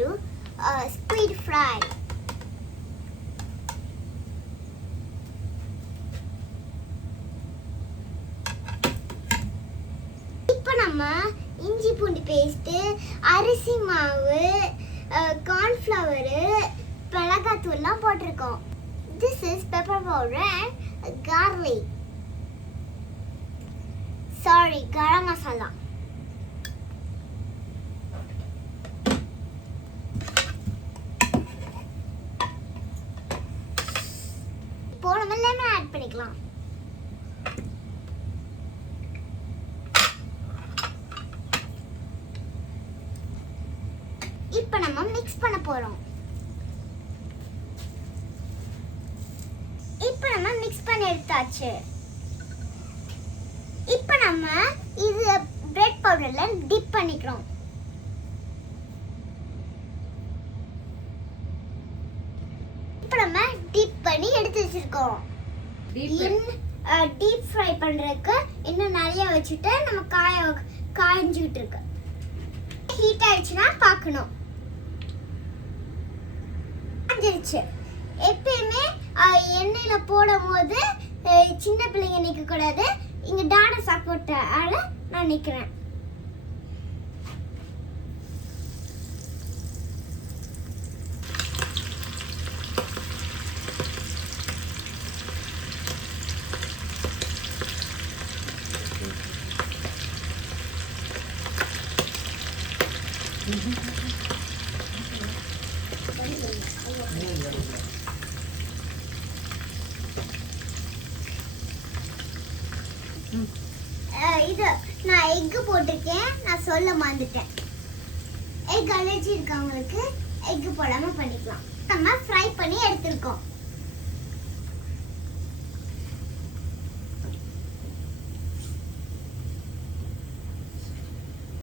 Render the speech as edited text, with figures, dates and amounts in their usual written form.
do squid fry. இப்போ நம்ம இஞ்சி பூண்டு பேஸ்ட், அரிசி மாவு, கார்ன்ஃப்ளவர், மிளகாத்தூள்லாம் போட்டிருக்கோம். This is pepper powder and garlic. Sorry, garam masala. இப்போ நம்ம லெமன் ஆட் பண்ணிக்கலாம். இப்போ நம்ம மிக்ஸ் பண்ண போறோம். இப்போ நம்ம மிக்ஸ் பண்ணி எடுத்தாச்சு. இப்போ நம்ம இது பிரெட் பவுடர்ல டிப் பண்ணிக்கிறோம். இப்போ நம்ம டிப் பண்ணி எடுத்து வச்சிருக்கோம். டீப் ஃப்ரை பண்றதுக்கு இன்னும் நிறைய வச்சுட்டு நம்ம காய்ஞ்சிட்டு இருக்கு. ஹீட் ஆயிடுச்சுன்னா பார்க்கணும். காய்ஞ்சிருச்சு. எப்பயுமே எண்ணெயில போடும் போது சின்ன பிள்ளைங்க நிற்க கூடாது. இங்க டாடா சாப்பிட்டால நான் நிக்கிறேன். இது நான் எக் போட்டிருக்கேன். நான் சொல்ல மறந்துட்டேன். எக் அலர்ஜி இருக்கவங்களுக்கு எக் போடாம பண்ணிக்கலாம். நம்ம ஃப்ரை பண்ணி எடுத்துருக்கோம்.